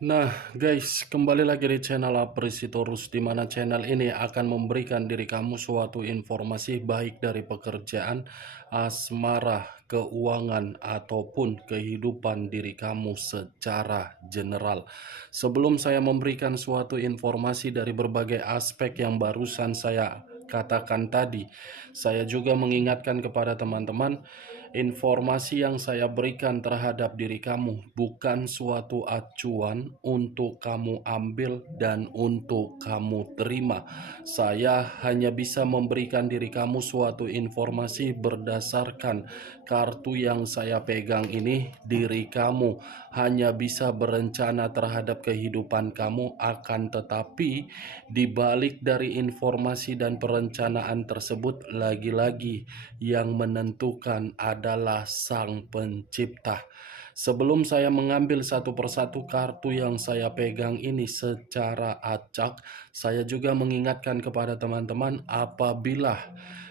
Nah, guys, kembali lagi di channel Apresitorus, di mana channel ini akan memberikan diri kamu suatu informasi baik dari pekerjaan, asmara, keuangan, ataupun kehidupan diri kamu secara general. Sebelum saya memberikan suatu informasi dari berbagai aspek yang barusan saya katakan tadi, saya juga mengingatkan kepada teman-teman, informasi yang saya berikan terhadap diri kamu bukan suatu acuan untuk kamu ambil dan untuk kamu terima. Saya hanya bisa memberikan diri kamu suatu informasi berdasarkan kartu yang saya pegang ini. Diri kamu hanya bisa berencana terhadap kehidupan kamu, akan tetapi di balik dari informasi dan perencanaan tersebut, lagi-lagi yang menentukan adalah Sang Pencipta. Sebelum saya mengambil satu persatu kartu yang saya pegang ini secara acak, saya juga mengingatkan kepada teman-teman apabila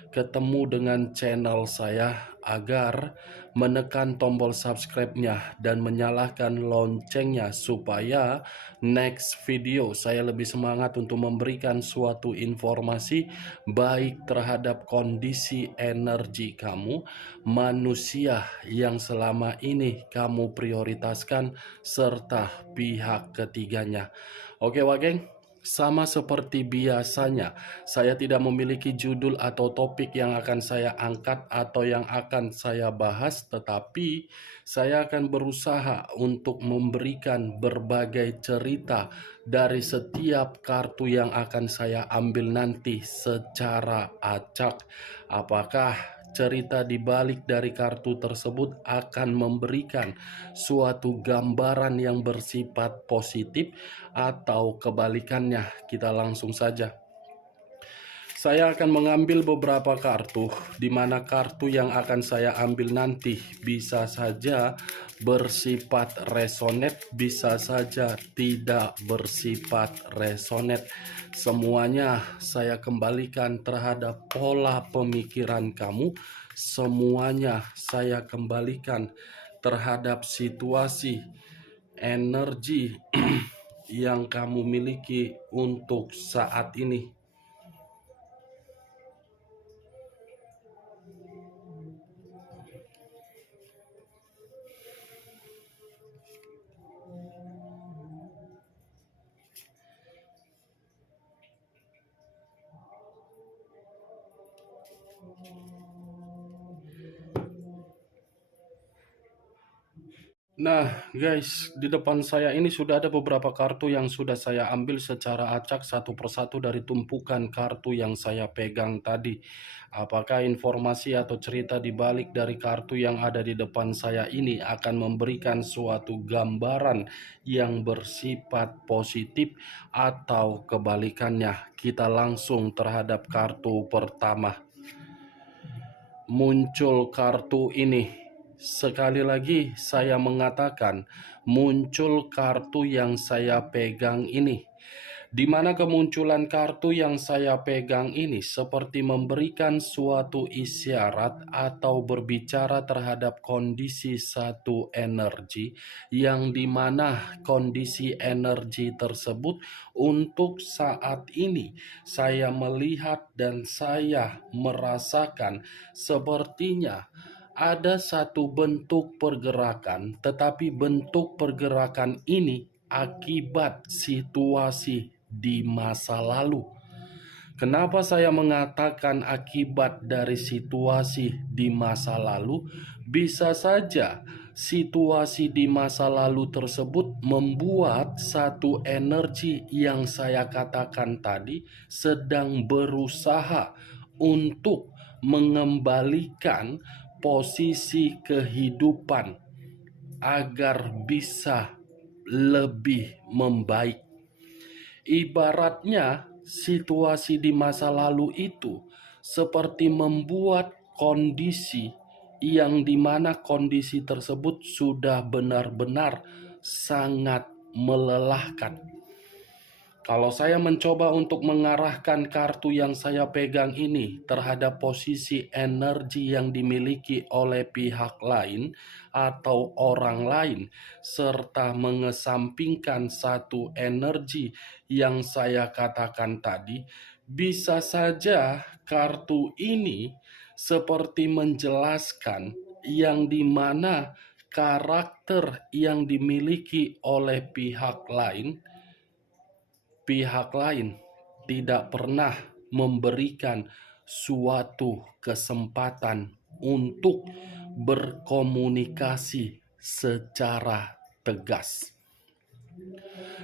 ketemu dengan channel saya agar menekan tombol subscribe-nya dan menyalakan loncengnya supaya next video saya lebih semangat untuk memberikan suatu informasi baik terhadap kondisi energi kamu, manusia yang selama ini kamu prioritaskan, serta pihak ketiganya. Oke, Wageng? Sama seperti biasanya, saya tidak memiliki judul atau topik yang akan saya angkat atau yang akan saya bahas, tetapi saya akan berusaha untuk memberikan berbagai cerita dari setiap kartu yang akan saya ambil nanti secara acak. Apakah cerita di balik dari kartu tersebut akan memberikan suatu gambaran yang bersifat positif atau kebalikannya? Kita langsung saja. Saya akan mengambil beberapa kartu, di mana kartu yang akan saya ambil nanti bisa saja bersifat resonet, bisa saja tidak bersifat resonet. Semuanya saya kembalikan terhadap pola pemikiran kamu, semuanya saya kembalikan terhadap situasi energi yang kamu miliki untuk saat ini. Nah, guys, di depan saya ini sudah ada beberapa kartu yang sudah saya ambil secara acak satu persatu dari tumpukan kartu yang saya pegang tadi. Apakah informasi atau cerita di balik dari kartu yang ada di depan saya ini akan memberikan suatu gambaran yang bersifat positif atau kebalikannya? Kita langsung terhadap kartu pertama. Muncul kartu ini. Sekali lagi saya mengatakan, muncul kartu yang saya pegang ini. Di mana kemunculan kartu yang saya pegang ini seperti memberikan suatu isyarat atau berbicara terhadap kondisi satu energi, yang dimana kondisi energi tersebut untuk saat ini saya melihat dan saya merasakan sepertinya ada satu bentuk pergerakan, tetapi bentuk pergerakan ini akibat situasi di masa lalu. Kenapa saya mengatakan akibat dari situasi di masa lalu? Bisa saja situasi di masa lalu tersebut membuat satu energi yang saya katakan tadi sedang berusaha untuk mengembalikan posisi kehidupan agar bisa lebih membaik. Ibaratnya situasi di masa lalu itu seperti membuat kondisi yang dimana kondisi tersebut sudah benar-benar sangat melelahkan. Kalau saya mencoba untuk mengarahkan kartu yang saya pegang ini terhadap posisi energi yang dimiliki oleh pihak lain atau orang lain, serta mengesampingkan satu energi yang saya katakan tadi, bisa saja kartu ini seperti menjelaskan yang dimana karakter yang dimiliki oleh pihak lain tidak pernah memberikan suatu kesempatan untuk berkomunikasi secara tegas.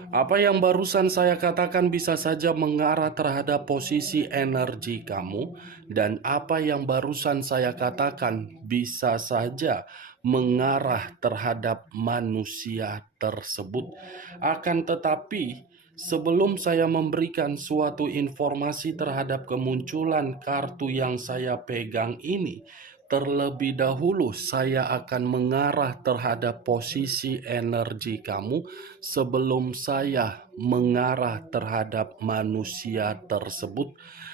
Apa yang barusan saya katakan bisa saja mengarah terhadap posisi energi kamu, dan apa yang barusan saya katakan bisa saja mengarah terhadap manusia tersebut. Akan tetapi, sebelum saya memberikan suatu informasi terhadap kemunculan kartu yang saya pegang ini, terlebih dahulu saya akan mengarah terhadap posisi energi kamu sebelum saya mengarah terhadap manusia tersebut.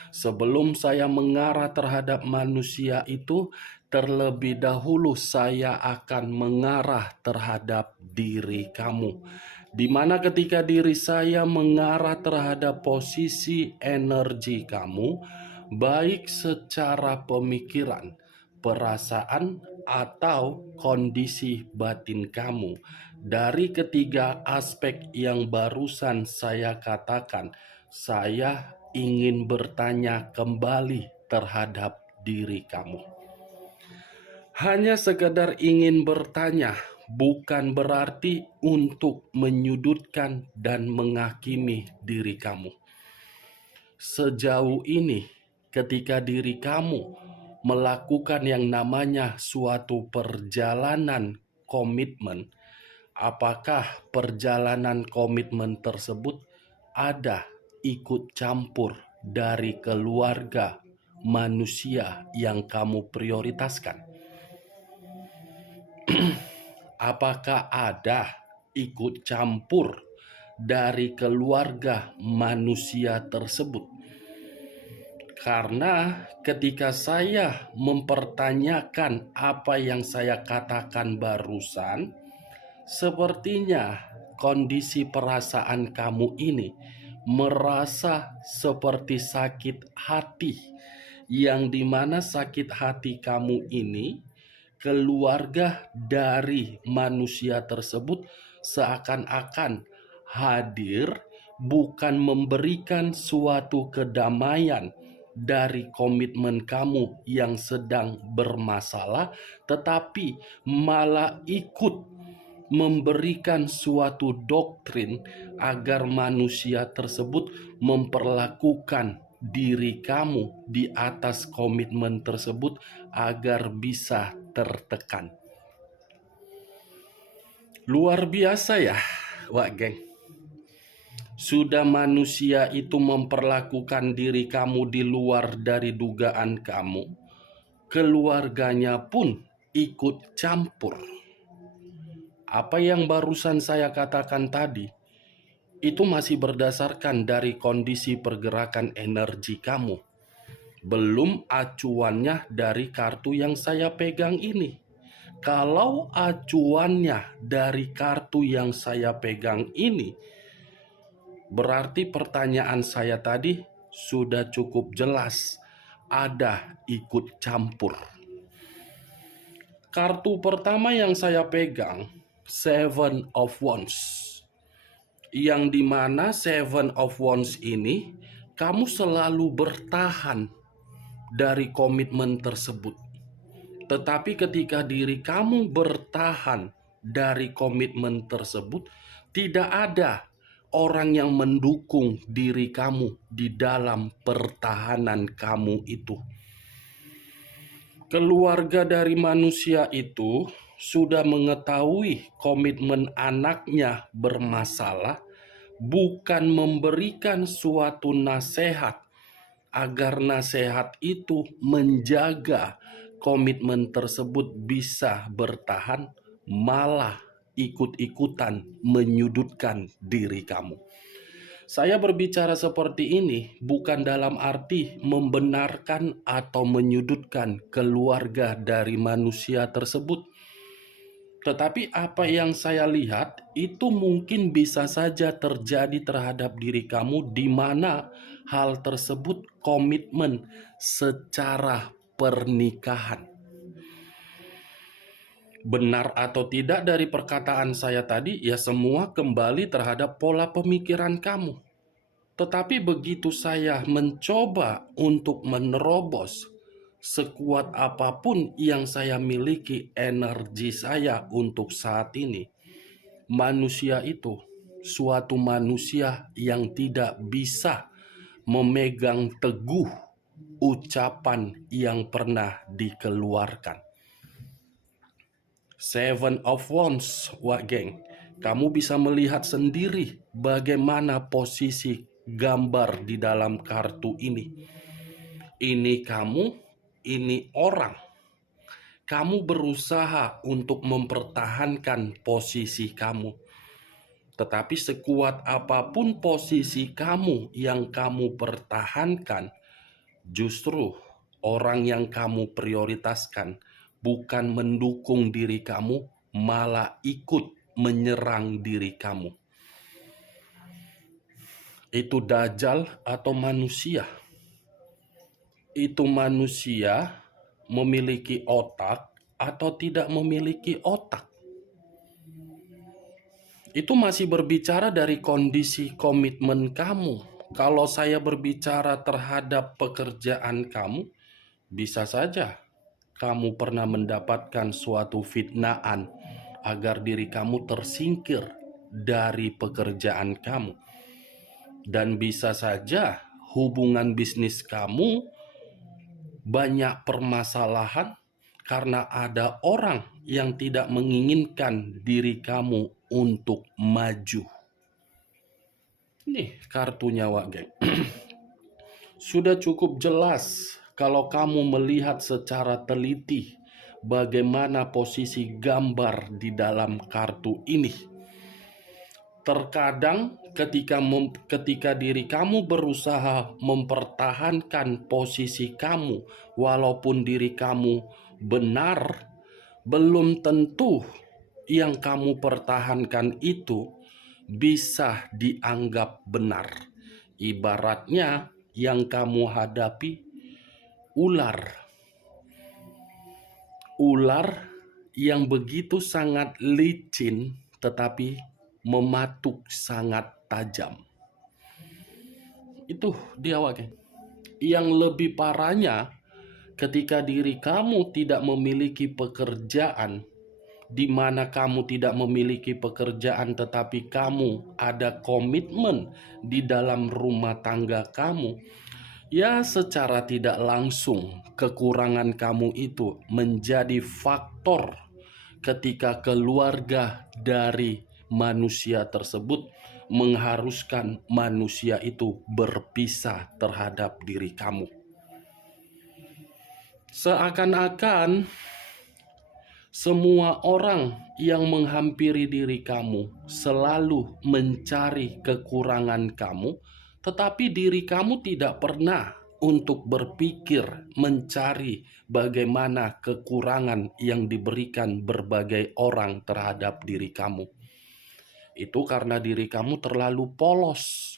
Sebelum saya mengarah terhadap manusia itu, terlebih dahulu saya akan mengarah terhadap diri kamu. Di mana ketika diri saya mengarah terhadap posisi energi kamu, baik secara pemikiran, perasaan, atau kondisi batin kamu, dari ketiga aspek yang barusan saya katakan, saya ingin bertanya kembali terhadap diri kamu. Hanya sekedar ingin bertanya, bukan berarti untuk menyudutkan dan menghakimi diri kamu. Sejauh ini, ketika diri kamu melakukan yang namanya suatu perjalanan komitmen, apakah perjalanan komitmen tersebut ada ikut campur dari keluarga manusia yang kamu prioritaskan? Apakah ada ikut campur dari keluarga manusia tersebut? Karena ketika saya mempertanyakan apa yang saya katakan barusan, sepertinya kondisi perasaan kamu ini merasa seperti sakit hati, yang dimana sakit hati kamu ini, keluarga dari manusia tersebut seakan-akan hadir bukan memberikan suatu kedamaian dari komitmen kamu yang sedang bermasalah, tetapi malah ikut memberikan suatu doktrin agar manusia tersebut memperlakukan diri kamu di atas komitmen tersebut agar bisa tertekan. Luar biasa ya, Wak Geng. Sudah manusia itu memperlakukan diri kamu di luar dari dugaan kamu, keluarganya pun ikut campur. Apa yang barusan saya katakan tadi, itu masih berdasarkan dari kondisi pergerakan energi kamu. Belum acuannya dari kartu yang saya pegang ini. Kalau acuannya dari kartu yang saya pegang ini, berarti pertanyaan saya tadi sudah cukup jelas. Ada ikut campur. Kartu pertama yang saya pegang, Seven of Wands. Yang dimana Seven of Wands ini, kamu selalu bertahan dari komitmen tersebut. Tetapi ketika diri kamu bertahan dari komitmen tersebut, tidak ada orang yang mendukung diri kamu di dalam pertahanan kamu itu. Keluarga dari manusia itu sudah mengetahui komitmen anaknya bermasalah, bukan memberikan suatu nasihat agar nasihat itu menjaga komitmen tersebut bisa bertahan, malah ikut-ikutan menyudutkan diri kamu. Saya berbicara seperti ini bukan dalam arti membenarkan atau menyudutkan keluarga dari manusia tersebut. Tetapi apa yang saya lihat itu mungkin bisa saja terjadi terhadap diri kamu, di mana hal tersebut komitmen secara pernikahan. Benar atau tidak dari perkataan saya tadi, ya semua kembali terhadap pola pemikiran kamu. Tetapi begitu saya mencoba untuk menerobos, sekuat apapun yang saya miliki energi saya untuk saat ini, manusia itu suatu manusia yang tidak bisa memegang teguh ucapan yang pernah dikeluarkan. Seven of Wands, Wak Geng. Kamu bisa melihat sendiri bagaimana posisi gambar di dalam kartu ini. Ini kamu, ini orang. Kamu berusaha untuk mempertahankan posisi kamu. Tetapi sekuat apapun posisi kamu yang kamu pertahankan, justru orang yang kamu prioritaskan bukan mendukung diri kamu, malah ikut menyerang diri kamu. Itu dajjal atau manusia. Itu manusia memiliki otak atau tidak memiliki otak. Itu masih berbicara dari kondisi komitmen kamu. Kalau saya berbicara terhadap pekerjaan kamu, bisa saja kamu pernah mendapatkan suatu fitnaan agar diri kamu tersingkir dari pekerjaan kamu. Dan bisa saja hubungan bisnis kamu banyak permasalahan karena ada orang yang tidak menginginkan diri kamu untuk maju. Nih kartunya, Wak Geng. Sudah cukup jelas kalau kamu melihat secara teliti bagaimana posisi gambar di dalam kartu ini. Terkadang ketika diri kamu berusaha mempertahankan posisi kamu, walaupun diri kamu benar, belum tentu yang kamu pertahankan itu bisa dianggap benar. Ibaratnya yang kamu hadapi ular. Ular yang begitu sangat licin tetapi mematuk sangat tajam. Itu dia, Wak. Yang lebih parahnya ketika diri kamu tidak memiliki pekerjaan, di mana kamu tidak memiliki pekerjaan tetapi kamu ada komitmen di dalam rumah tangga kamu, ya secara tidak langsung kekurangan kamu itu menjadi faktor ketika keluarga dari manusia tersebut mengharuskan manusia itu berpisah terhadap diri kamu. Seakan-akan semua orang yang menghampiri diri kamu selalu mencari kekurangan kamu, tetapi diri kamu tidak pernah untuk berpikir mencari bagaimana kekurangan yang diberikan berbagai orang terhadap diri kamu. Itu karena diri kamu terlalu polos.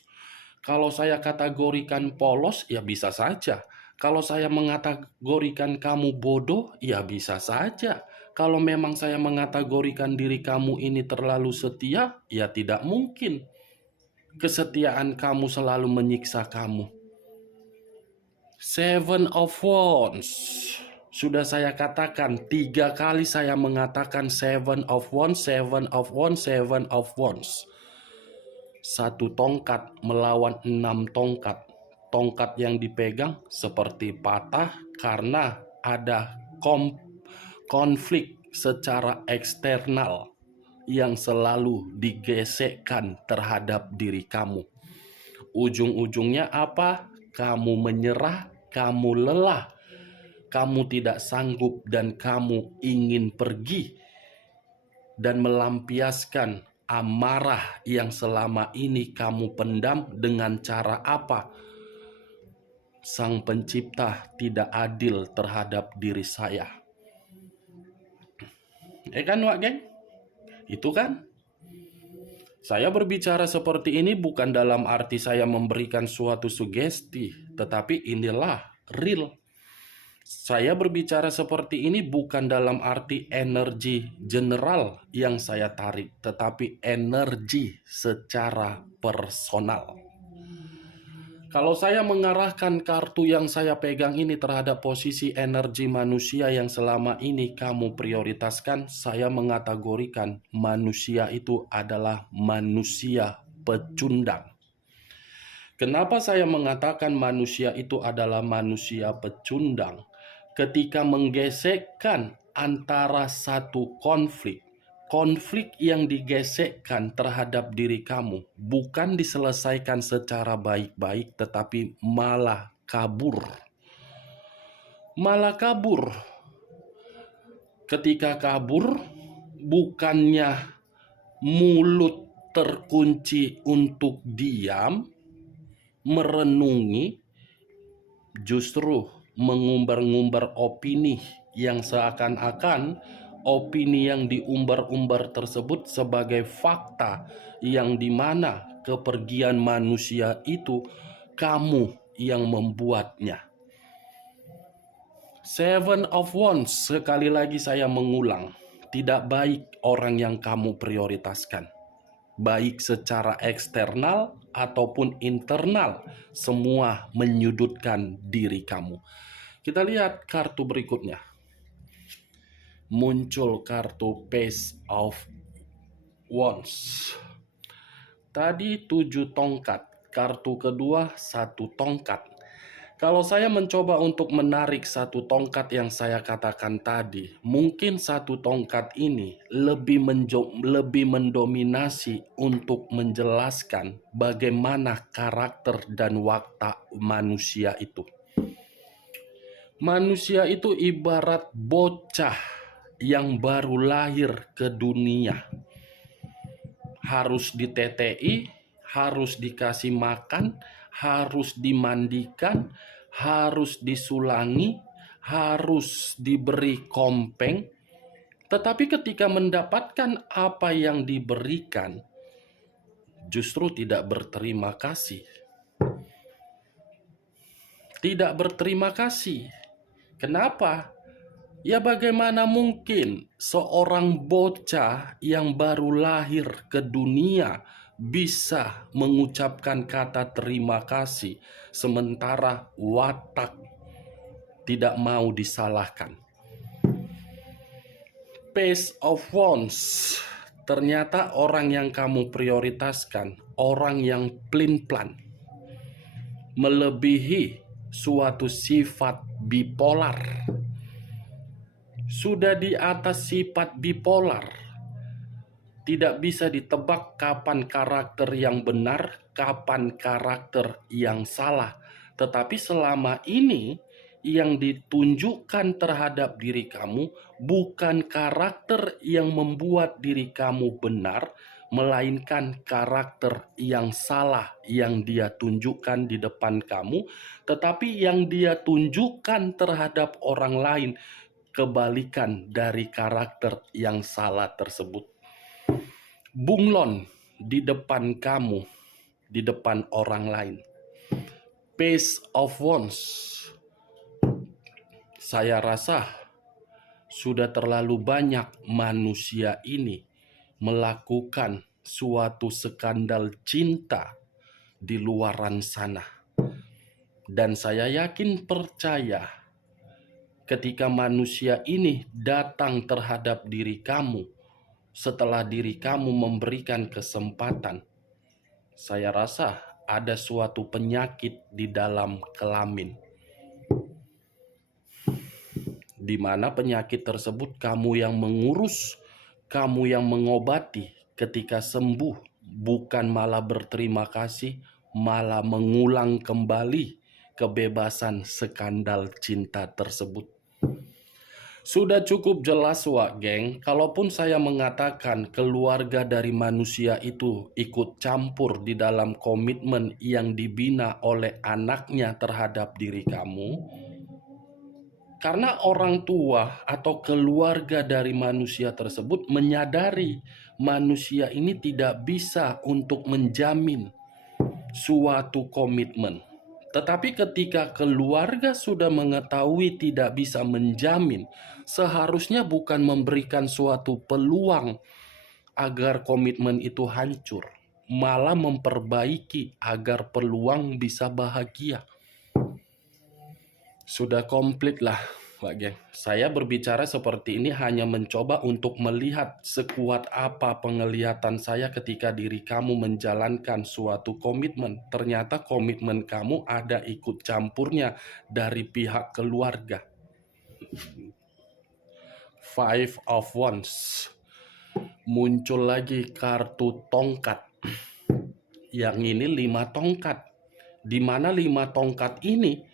Kalau saya kategorikan polos, ya bisa saja. Kalau saya mengategorikan kamu bodoh, ya bisa saja. Kalau memang saya mengategorikan diri kamu ini terlalu setia, ya tidak mungkin. Kesetiaan kamu selalu menyiksa kamu. Seven of Wands. Sudah saya katakan 3 kali saya mengatakan Seven of Wands, Seven of Wands, Seven of Wands. 1 tongkat melawan 6 tongkat. Tongkat yang dipegang seperti patah karena ada konflik secara eksternal yang selalu digesekkan terhadap diri kamu. Ujung-ujungnya apa? Kamu menyerah, kamu lelah, kamu tidak sanggup dan kamu ingin pergi dan melampiaskan amarah yang selama ini kamu pendam dengan cara apa? Sang Pencipta tidak adil terhadap diri saya. Kan Wak geng? Itu kan? Saya berbicara seperti ini bukan dalam arti saya memberikan suatu sugesti, tetapi inilah real. Saya berbicara seperti ini bukan dalam arti energi general yang saya tarik, tetapi energi secara personal. Kalau saya mengarahkan kartu yang saya pegang ini terhadap posisi energi manusia yang selama ini kamu prioritaskan, saya mengategorikan manusia itu adalah manusia pecundang. Kenapa saya mengatakan manusia itu adalah manusia pecundang? Ketika menggesekkan antara satu konflik yang digesekkan terhadap diri kamu bukan diselesaikan secara baik-baik, tetapi malah kabur. Malah kabur. Ketika kabur, bukannya mulut terkunci untuk diam, merenungi, justru mengumbar-ngumbar opini yang seakan-akan opini yang diumbar-umbar tersebut sebagai fakta, yang dimana kepergian manusia itu kamu yang membuatnya. Seven of Wands, sekali lagi saya mengulang, tidak baik orang yang kamu prioritaskan. Baik secara eksternal ataupun internal, semua menyudutkan diri kamu. Kita lihat kartu berikutnya. Muncul kartu Page of Wands. Tadi 7 tongkat, kartu kedua 1 tongkat. Kalau saya mencoba untuk menarik 1 tongkat yang saya katakan tadi, mungkin 1 tongkat ini lebih mendominasi untuk menjelaskan bagaimana karakter dan watak manusia itu. Manusia itu ibarat bocah yang baru lahir ke dunia. Harus ditetei, harus dikasih makan, harus dimandikan, harus disulangi, harus diberi kompeng. Tetapi ketika mendapatkan apa yang diberikan, justru tidak berterima kasih. Tidak berterima kasih. Kenapa? Ya bagaimana mungkin seorang bocah yang baru lahir ke dunia bisa mengucapkan kata terima kasih, sementara watak tidak mau disalahkan. Page of Wands, ternyata orang yang kamu prioritaskan, orang yang pelin-pelan, melebihi suatu sifat bipolar. Sudah di atas sifat bipolar, tidak bisa ditebak kapan karakter yang benar, kapan karakter yang salah. Tetapi selama ini yang ditunjukkan terhadap diri kamu bukan karakter yang membuat diri kamu benar, melainkan karakter yang salah yang dia tunjukkan di depan kamu, tetapi yang dia tunjukkan terhadap orang lain kebalikan dari karakter yang salah tersebut. Bunglon di depan kamu, di depan orang lain. Page of Wands, saya rasa sudah terlalu banyak manusia ini melakukan suatu skandal cinta di luaran sana. Dan saya yakin percaya, ketika manusia ini datang terhadap diri kamu, setelah diri kamu memberikan kesempatan, saya rasa ada suatu penyakit di dalam kelamin, di mana penyakit tersebut kamu yang mengurus, kamu yang mengobati. Ketika sembuh, bukan malah berterima kasih, malah mengulang kembali kebebasan skandal cinta tersebut. Sudah cukup jelas, Wak Geng, kalaupun saya mengatakan keluarga dari manusia itu ikut campur di dalam komitmen yang dibina oleh anaknya terhadap diri kamu, karena orang tua atau keluarga dari manusia tersebut menyadari manusia ini tidak bisa untuk menjamin suatu komitmen. Tetapi ketika keluarga sudah mengetahui tidak bisa menjamin, seharusnya bukan memberikan suatu peluang agar komitmen itu hancur, malah memperbaiki agar peluang bisa bahagia. Sudah komplit lah, Pak Geng. Saya berbicara seperti ini hanya mencoba untuk melihat sekuat apa penglihatan saya ketika diri kamu menjalankan suatu komitmen. Ternyata komitmen kamu ada ikut campurnya dari pihak keluarga. Five of Wands. Muncul lagi kartu tongkat. Yang ini 5 tongkat. Di mana 5 tongkat ini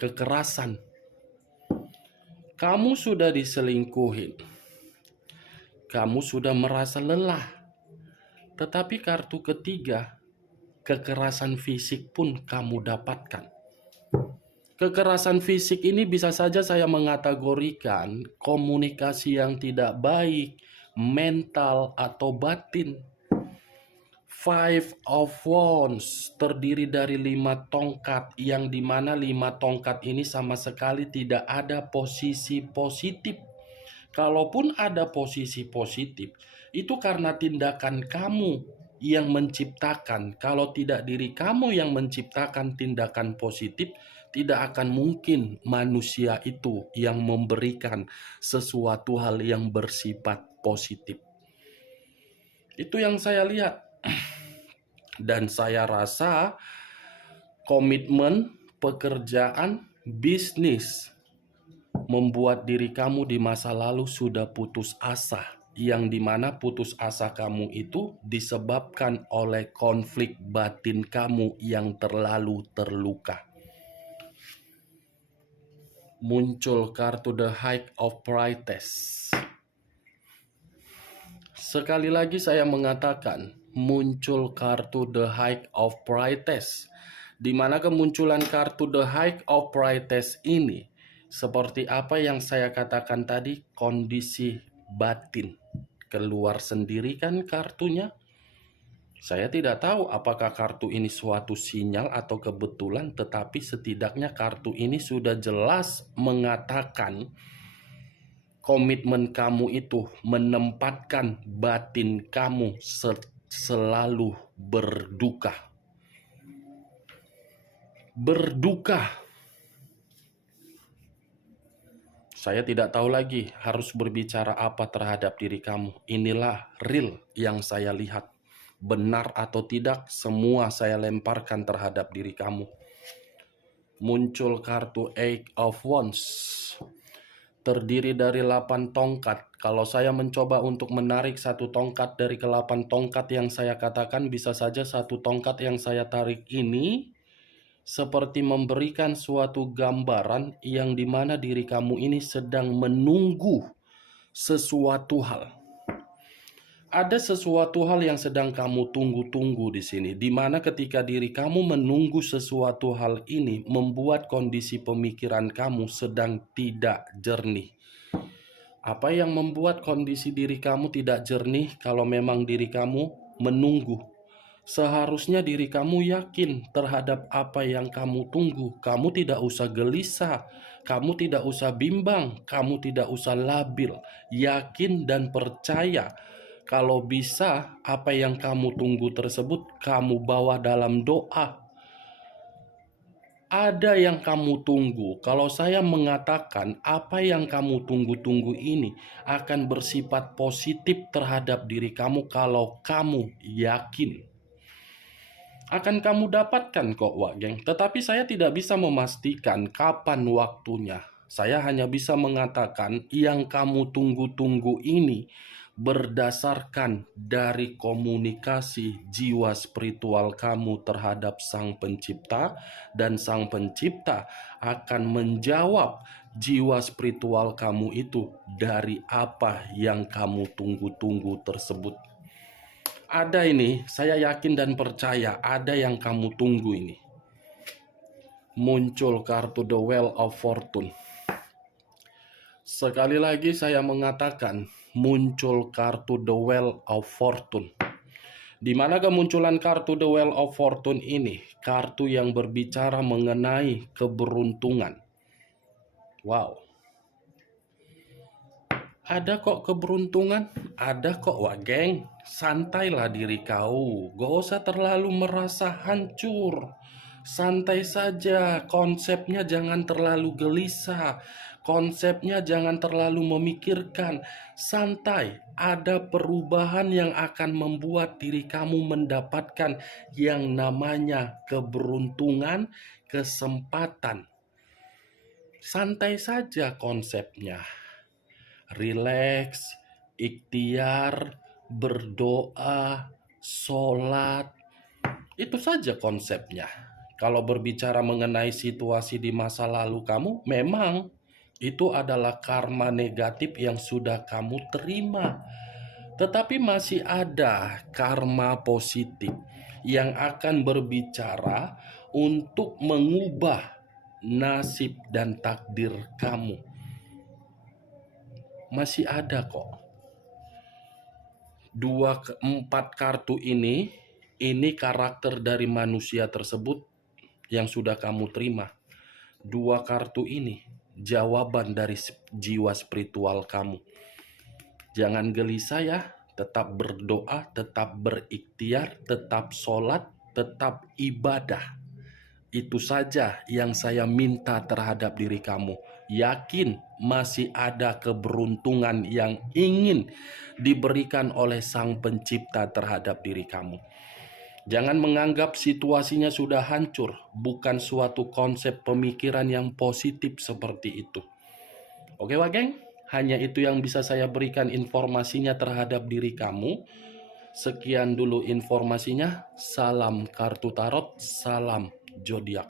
kekerasan. Kamu sudah diselingkuhin. Kamu sudah merasa lelah. Tetapi kartu ketiga, kekerasan fisik pun kamu dapatkan. Kekerasan fisik ini bisa saja saya mengategorikan komunikasi yang tidak baik, mental atau batin. Five of Wands terdiri dari 5 tongkat, yang dimana 5 tongkat ini sama sekali tidak ada posisi positif. Kalaupun ada posisi positif, itu karena tindakan kamu yang menciptakan. Kalau tidak diri kamu yang menciptakan tindakan positif, tidak akan mungkin manusia itu yang memberikan sesuatu hal yang bersifat positif. Itu yang saya lihat. Dan saya rasa komitmen, pekerjaan, bisnis membuat diri kamu di masa lalu sudah putus asa. Yang dimana putus asa kamu itu disebabkan oleh konflik batin kamu yang terlalu terluka. Muncul kartu The High of Priestess. Sekali lagi saya mengatakan, muncul kartu The High of Priestess, di mana kemunculan kartu The High of Priestess ini seperti apa yang saya katakan tadi, kondisi batin keluar sendiri kan kartunya. Saya tidak tahu apakah kartu ini suatu sinyal atau kebetulan, tetapi setidaknya kartu ini sudah jelas mengatakan komitmen kamu itu menempatkan batin kamu selalu berduka. Berduka. Saya tidak tahu lagi harus berbicara apa terhadap diri kamu. Inilah real yang saya lihat. Benar atau tidak, semua saya lemparkan terhadap diri kamu. Muncul kartu Eight of Wands. Terdiri dari 8 tongkat. Kalau saya mencoba untuk menarik satu tongkat dari ke-8 tongkat yang saya katakan, bisa saja satu tongkat yang saya tarik ini seperti memberikan suatu gambaran yang dimana diri kamu ini sedang menunggu sesuatu hal. Ada sesuatu hal yang sedang kamu tunggu-tunggu di sini, di mana ketika diri kamu menunggu sesuatu hal ini membuat kondisi pemikiran kamu sedang tidak jernih. Apa yang membuat kondisi diri kamu tidak jernih? Kalau memang diri kamu menunggu, seharusnya diri kamu yakin terhadap apa yang kamu tunggu. Kamu tidak usah gelisah, kamu tidak usah bimbang, kamu tidak usah labil. Yakin dan percaya. Kalau bisa, apa yang kamu tunggu tersebut kamu bawa dalam doa. Ada yang kamu tunggu. Kalau saya mengatakan apa yang kamu tunggu-tunggu ini akan bersifat positif terhadap diri kamu kalau kamu yakin. Akan kamu dapatkan kok, Wak Geng. Tetapi saya tidak bisa memastikan kapan waktunya. Saya hanya bisa mengatakan yang kamu tunggu-tunggu ini berdasarkan dari komunikasi jiwa spiritual kamu terhadap Sang Pencipta, dan Sang Pencipta akan menjawab jiwa spiritual kamu itu dari apa yang kamu tunggu-tunggu tersebut. Ada ini, saya yakin dan percaya ada yang kamu tunggu ini. Muncul kartu The Wheel of Fortune. Sekali lagi saya mengatakan, muncul kartu The Wheel of Fortune. Di mana kemunculan kartu The Wheel of Fortune ini? Kartu yang berbicara mengenai keberuntungan. Wow. Ada kok keberuntungan? Ada kok, wah geng. Santailah diri kau. Gak usah terlalu merasa hancur. Santai saja, konsepnya jangan terlalu gelisah. Konsepnya jangan terlalu memikirkan. Santai, ada perubahan yang akan membuat diri kamu mendapatkan yang namanya keberuntungan, kesempatan. Santai saja konsepnya. Rileks, ikhtiar, berdoa, sholat. Itu saja konsepnya. Kalau berbicara mengenai situasi di masa lalu kamu, memang itu adalah karma negatif yang sudah kamu terima. Tetapi masih ada karma positif yang akan berbicara untuk mengubah nasib dan takdir kamu. Masih ada kok. 4 kartu ini karakter dari manusia tersebut yang sudah kamu terima. 2 kartu ini jawaban dari jiwa spiritual kamu. Jangan gelisah ya, tetap berdoa, tetap berikhtiar, tetap sholat, tetap ibadah. Itu saja yang saya minta terhadap diri kamu. Yakin masih ada keberuntungan yang ingin diberikan oleh Sang Pencipta terhadap diri kamu. Jangan menganggap situasinya sudah hancur, bukan suatu konsep pemikiran yang positif seperti itu. Oke wah geng, hanya itu yang bisa saya berikan informasinya terhadap diri kamu. Sekian dulu informasinya, salam kartu tarot, salam zodiak.